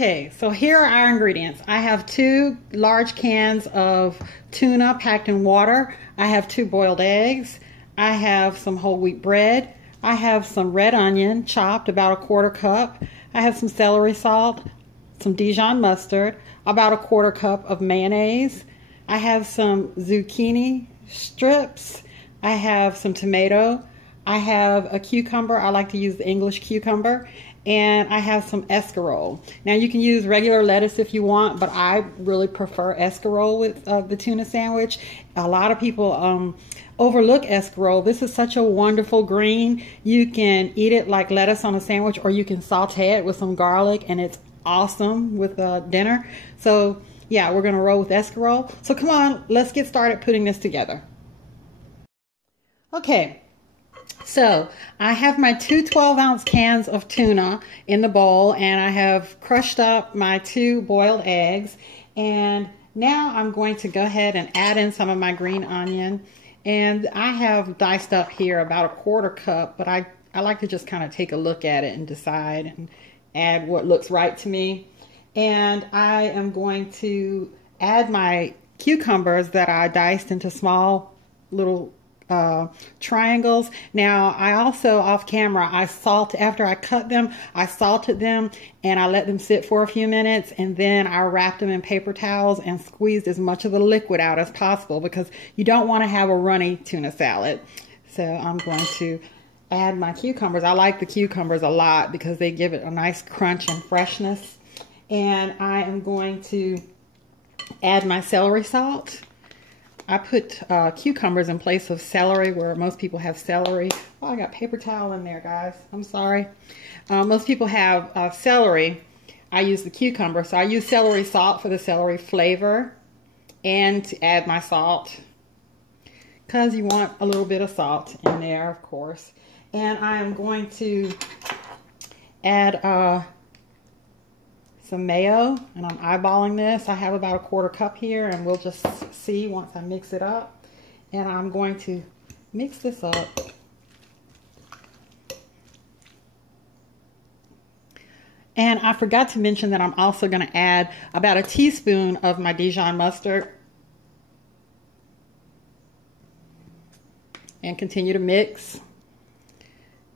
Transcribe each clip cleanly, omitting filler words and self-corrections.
Okay, so here are our ingredients. I have 2 large cans of tuna packed in water. I have 2 boiled eggs. I have some whole wheat bread. I have some red onion chopped, about a 1/4 cup. I have some celery salt, some Dijon mustard, about a 1/4 cup of mayonnaise. I have some zucchini strips. I have some tomato. I have a cucumber. I like to use the English cucumber. And I have some escarole. Now you can use regular lettuce if you want, but I really prefer escarole with the tuna sandwich. A lot of people overlook escarole. This is such a wonderful green. You can eat it like lettuce on a sandwich, or you can saute it with some garlic, and it's awesome with dinner. So yeah, we're gonna roll with escarole. So come on, let's get started putting this together. Okay. So I have my 2 12-ounce cans of tuna in the bowl, and I have crushed up my 2 boiled eggs. And now I'm going to go ahead and add in some of my green onion. And I have diced up here about a 1/4 cup, but I like to just kind of take a look at it and decide and add what looks right to me. And I am going to add my cucumbers that I diced into small little triangles. Now I also, off camera, after I cut them, I salted them and I let them sit for a few minutes, and then I wrapped them in paper towels and squeezed as much of the liquid out as possible, because you don't want to have a runny tuna salad. So I'm going to add my cucumbers. I like the cucumbers a lot because they give it a nice crunch and freshness. And I am going to add my celery salt. I put cucumbers in place of celery, where most people have celery. Oh, I got paper towel in there, guys. I'm sorry. Most people have celery. I use the cucumber. So I use celery salt for the celery flavor, and to add my salt, because you want a little bit of salt in there, of course. And I am going to add some mayo, and I'm eyeballing this. I have about a 1/4 cup here, and we'll just see once I mix it up. And I'm going to mix this up. And I forgot to mention that I'm also going to add about a teaspoon of my Dijon mustard, and continue to mix.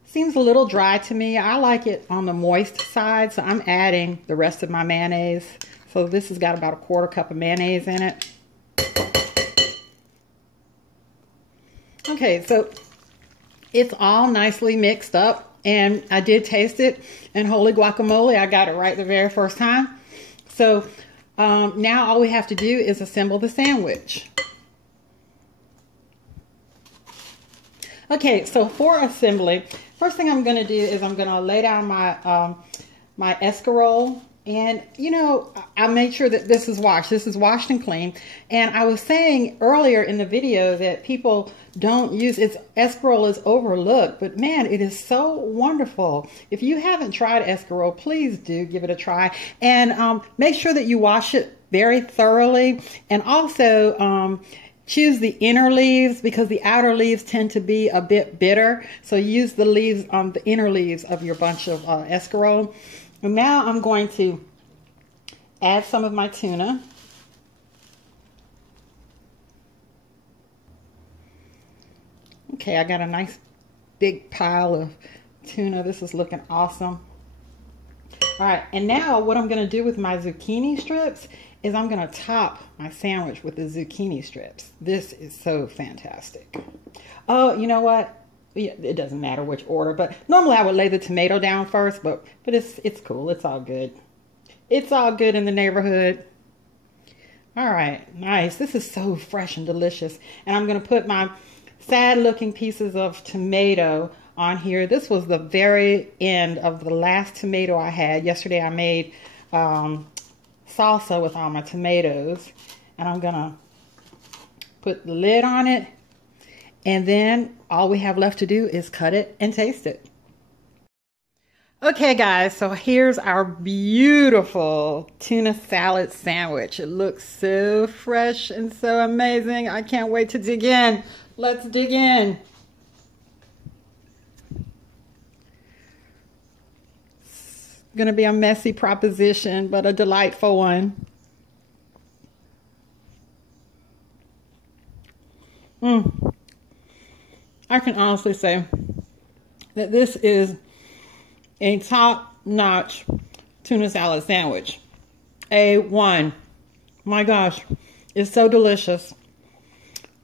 Seems a little dry to me. I like it on the moist side, so I'm adding the rest of my mayonnaise. So this has got about a 1/4 cup of mayonnaise in it. Okay, so it's all nicely mixed up, and I did taste it, and holy guacamole, I got it right the very first time. So now all we have to do is assemble the sandwich. Okay, so for assembly, first thing I'm going to do is I'm going to lay down my my escarole. And, you know, I made sure that this is washed. This is washed and clean. And I was saying earlier in the video that people don't use it. Escarole is overlooked, but man, it is so wonderful. If you haven't tried escarole, please do give it a try. And make sure that you wash it very thoroughly. And also, choose the inner leaves, because the outer leaves tend to be a bit bitter. So use the leaves on the inner leaves of your bunch of escarole. And now I'm going to add some of my tuna. Okay, I got a nice big pile of tuna. This is looking awesome. All right, and now what I'm going to do with my zucchini strips is I'm going to top my sandwich with the zucchini strips. This is so fantastic. Oh, you know what? It doesn't matter which order, but normally I would lay the tomato down first, but it's cool. It's all good. It's all good in the neighborhood. All right, nice. This is so fresh and delicious. And I'm going to put my sad looking pieces of tomato on here. This was the very end of the last tomato I had. Yesterday I made salsa with all my tomatoes, and I'm going to put the lid on it. And then all we have left to do is cut it and taste it. Okay guys, so here's our beautiful tuna salad sandwich. It looks so fresh and so amazing. I can't wait to dig in. Let's dig in. going to be a messy proposition, but a delightful one. I can honestly say that this is a top-notch tuna salad sandwich. A1. My gosh, it's so delicious.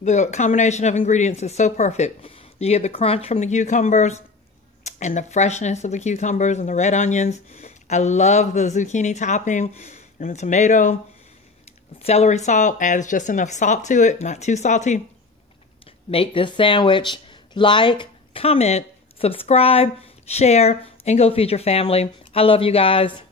The combination of ingredients is so perfect. You get the crunch from the cucumbers and the freshness of the cucumbers and the red onions. I love the zucchini topping and the tomato. Celery salt adds just enough salt to it, not too salty. Make this sandwich. Like, comment, subscribe, share, and go feed your family. I love you guys.